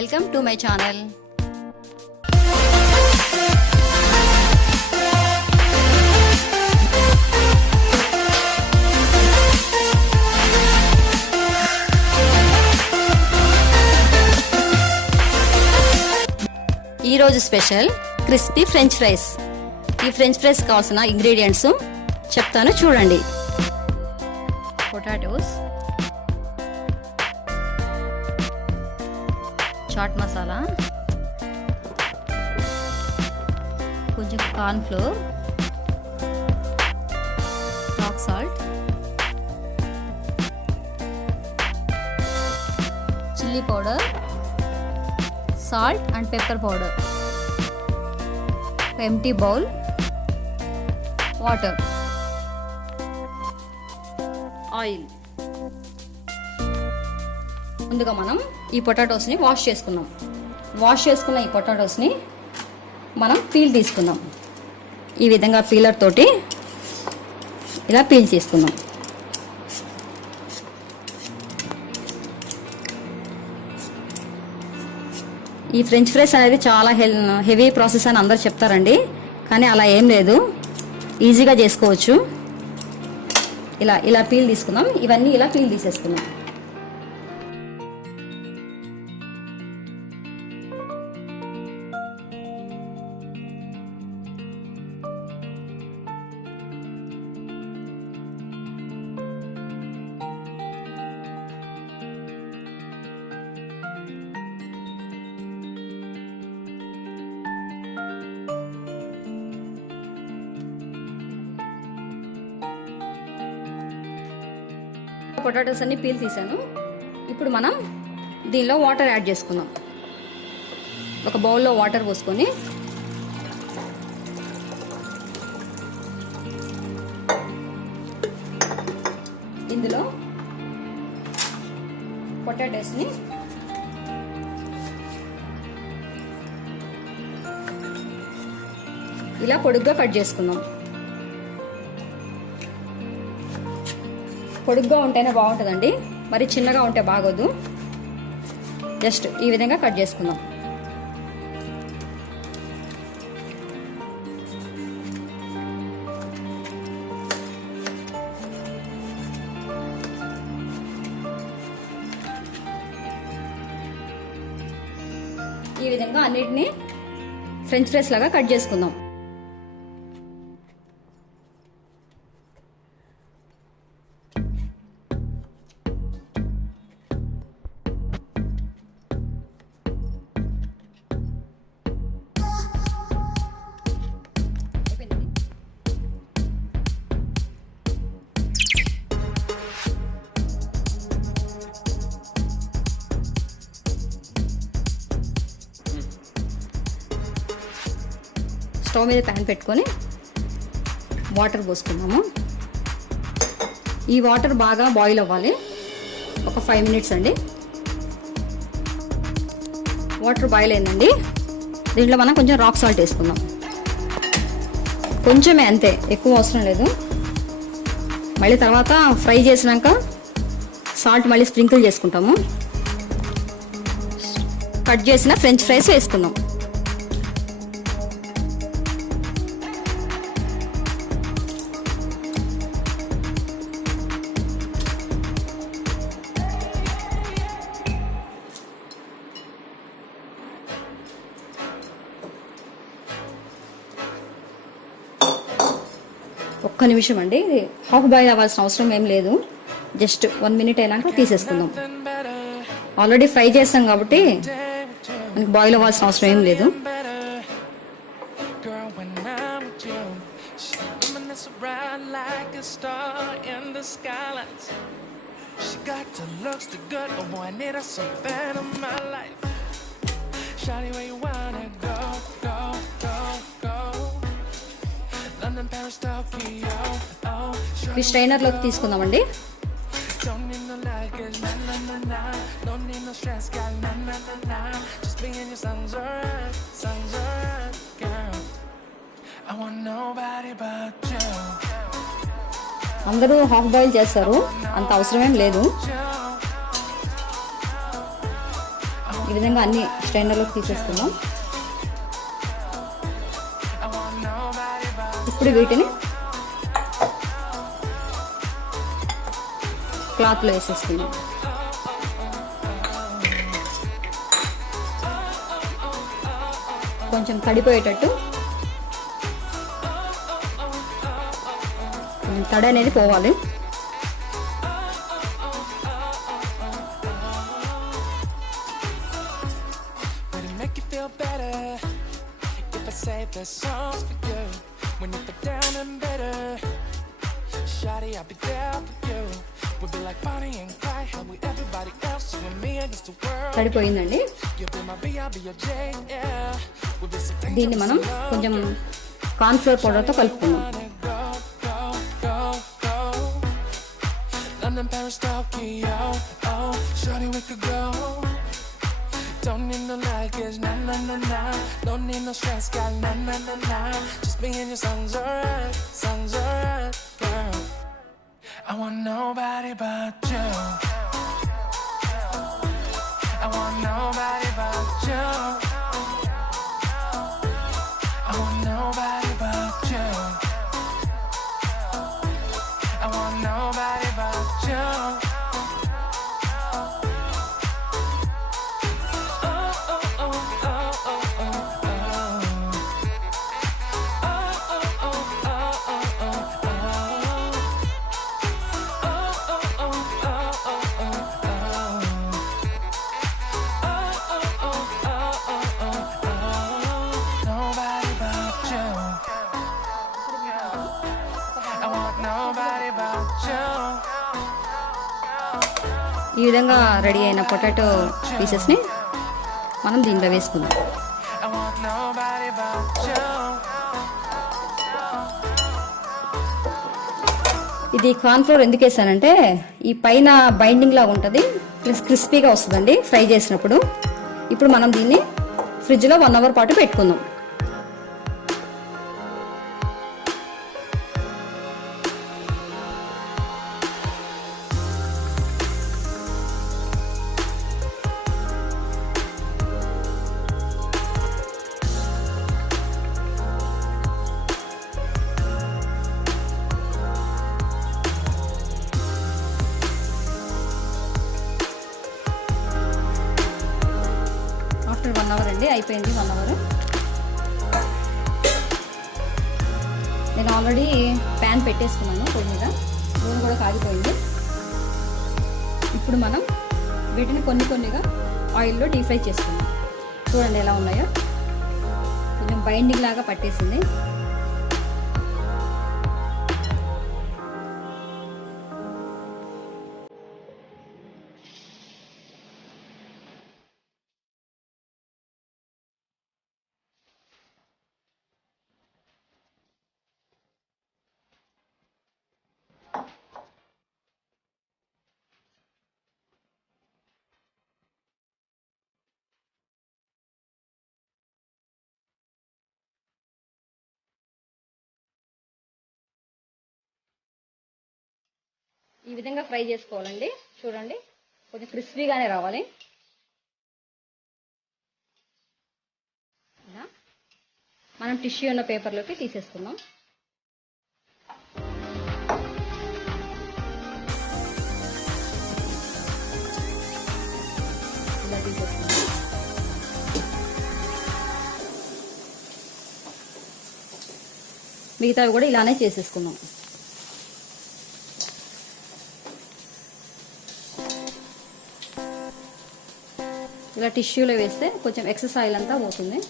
Welcome to my channel. ఈరోజు special crispy French fries. ఈ French fries కావాల్సిన ఇంగ్రీడియంట్స్ చెప్తాను చూడండి. పొటాటోస్, చాట్ మసాలా, కొంచెం corn flour, rock salt, chilli powder, salt and pepper powder, empty bowl, water, oil. ముందుగా మనం ఈ పొటాటోస్ని వాష్ చేసుకున్నాం. వాష్ చేసుకున్న ఈ పొటాటోస్ని మనం పీల్ తీసుకుందాం. ఈ విధంగా పీలర్ తోటి ఇలా పీల్ చేసుకుందాం. ఈ ఫ్రెంచ్ ఫ్రైస్ అనేది చాలా హెవీ ప్రాసెస్ అని అందరు చెప్తారండి, కానీ అలా ఏం లేదు, ఈజీగా చేసుకోవచ్చు. ఇలా ఇలా పీల్ తీసుకుందాం. ఇవన్నీ ఇలా పీల్ తీసేసుకుందాం. పొటాటోస్ అన్ని పీల్ తీసాను. ఇప్పుడు మనం దీనిలో వాటర్ యాడ్ చేసుకుందాం. ఒక బౌల్లో వాటర్ పోసుకొని ఇందులో పొటాటోస్ని ఇలా పొడుగ్గా కట్ చేసుకుందాం. పొడుగ్గా ఉంటేనే బాగుంటుందండి, మరి చిన్నగా ఉంటే బాగోదు. జస్ట్ ఈ విధంగా కట్ చేసుకుందాం. ఈ విధంగా అన్నిటినీ ఫ్రెంచ్ ఫ్రైస్ లాగా కట్ చేసుకుందాం. స్టవ్ మీద ప్యాన్ పెట్టుకొని వాటర్ పోసుకున్నాము. ఈ వాటర్ బాగా బాయిల్ అవ్వాలి, ఒక 5 మినిట్స్ అండి. వాటర్ బాయిల్ అయిందండి. దీంట్లో మనం కొంచెం రాక్ సాల్ట్ వేసుకుందాం. కొంచెమే, అంతే, ఎక్కువ అవసరం లేదు. మళ్ళీ తర్వాత ఫ్రై చేసినాక సాల్ట్ మళ్ళీ స్ప్రింకిల్ చేసుకుంటాము. కట్ చేసిన ఫ్రెంచ్ ఫ్రైస్ వేసుకుందాం. ఒక్క నిమిషం అండి, హాఫ్ బాయిల్ అవ్వాల్సిన అవసరం ఏం లేదు. జస్ట్ 1 మినిట్ అయినాక తీసేసుకుందాం. ఆల్రెడీ ఫ్రై చేస్తాం కాబట్టి మనకి బాయిల్ అవ్వాల్సిన అవసరం ఏం లేదు. ఈ స్ట్రైనర్లోకి తీసుకుందామండి. అందరూ హాఫ్ బాయిల్ చేస్తారు, అంత అవసరమేం లేదు. ఈ విధంగా అన్ని స్ట్రైనర్లోకి తీసేసుకుందాం. ఇప్పుడు వీటిని క్లాత్లో వేసేసుకుందాం. కొంచెం తడిపోయేటట్టు, తడి అనేది పోవాలి. తడిపోయిందండి. దీన్ని మనం కొంచెం కార్న్ఫ్లోర్ పౌడర్తో కలుపుకుందాం. Don't need no luggage, nah nah nah nah. Don't need no stress, girl, nah nah nah nah. Just me and your songs alright, girl. I want nobody but you. I want nobody but you. I want nobody but you. I want nobody but you. ఈ విధంగా రెడీ అయిన పొటాటో పీసెస్ని మనం దీంట్లో వేసుకుందాం. ఇది కార్న్ఫ్లోర్ ఎందుకు వేసానంటే ఈ పైన బైండింగ్ లాగా ఉంటుంది, ప్లస్ క్రిస్పీగా వస్తుందండి ఫ్రై చేసినప్పుడు. ఇప్పుడు మనం దీన్ని ఫ్రిడ్జ్లో 1 అవర్ పాటు పెట్టుకుందాం. ఆఫ్టర్ 1 అవర్ అండి, అయిపోయింది 1 అవర్. నేను ఆల్రెడీ ప్యాన్ పెట్టేసుకున్నాను పొయ్యి మీద, నూనె కూడా కాగిపోయింది. ఇప్పుడు మనం వీటిని కొన్నిగా ఆయిల్లో డీప్ ఫ్రై చేసుకుందాం. చూడండి ఎలా ఉన్నాయో, కొంచెం బైండింగ్ లాగా పట్టేసింది. ఈ విధంగా ఫ్రై చేసుకోవాలండి. చూడండి కొంచెం క్రిస్పీగానే రావాలి. ఇలా మనం టిష్యూ ఉన్న పేపర్లోకి తీసేసుకుందాం. ఇలా తీసేసుకుందాం. మిగతావి కూడా ఇలానే చేసేసుకుందాం. ఇలా టిష్యూలో వేస్తే కొంచెం ఎక్సెస్ ఆయిల్ అంతా పోతుంది.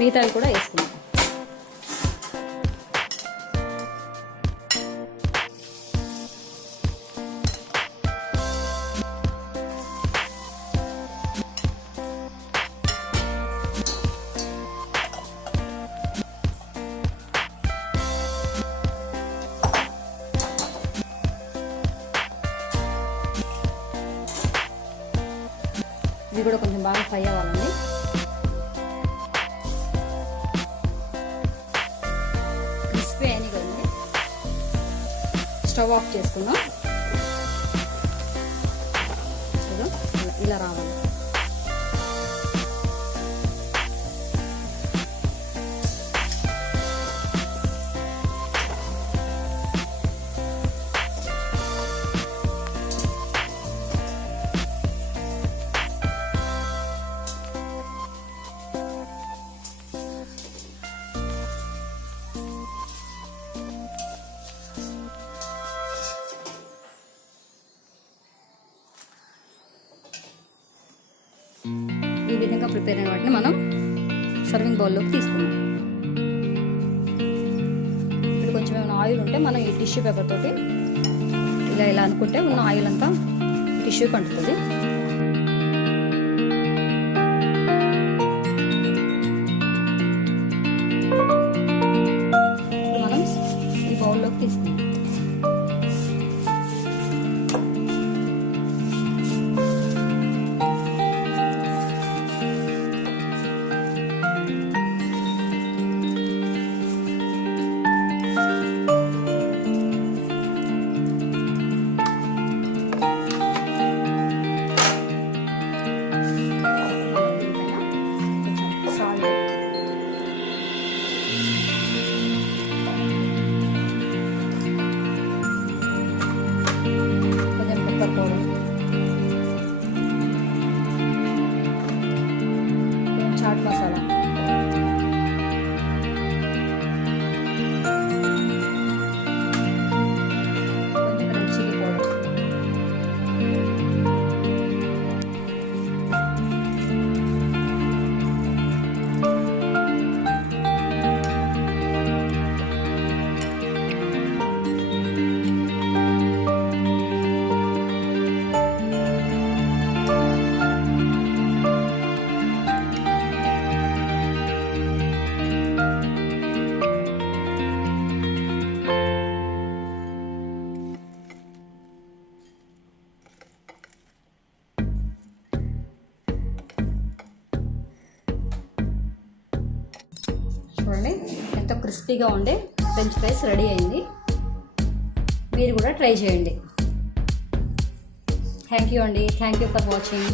మిగతావి కూడా వేసుకుందాం. ఇవి కూడా కొంచెం బాగా ఫ్రై అవ్వాలండి. క్రిస్పీ అయినాయి కదండి. స్టవ్ ఆఫ్ చేసుకుందాం. ఇలా రావాలి. ఈ విధంగా ప్రిపేర్ అయిన వాటిని మనం సర్వింగ్ బౌల్లోకి తీసుకున్నాం. ఇప్పుడు కొంచెం ఏమైనా ఆయిల్ ఉంటే మనం ఈ టిష్యూ పేపర్ తోటి ఇలా అనుకుంటే ఉన్న ఆయిల్ అంతా టిష్యూకి అంటుతుంది. మనం ఈ బౌల్లోకి తీసుకున్నాం. చాట్ మసాలా, కొంచెం చిల్లీ పౌడర్, చూడండి ఎంతో క్రిస్పీగా ఉండే ఫ్రెంచ్ ఫ్రైస్ రెడీ అయింది. మీరు కూడా ట్రై చేయండి. థ్యాంక్ యూ అండి. Thank you for watching.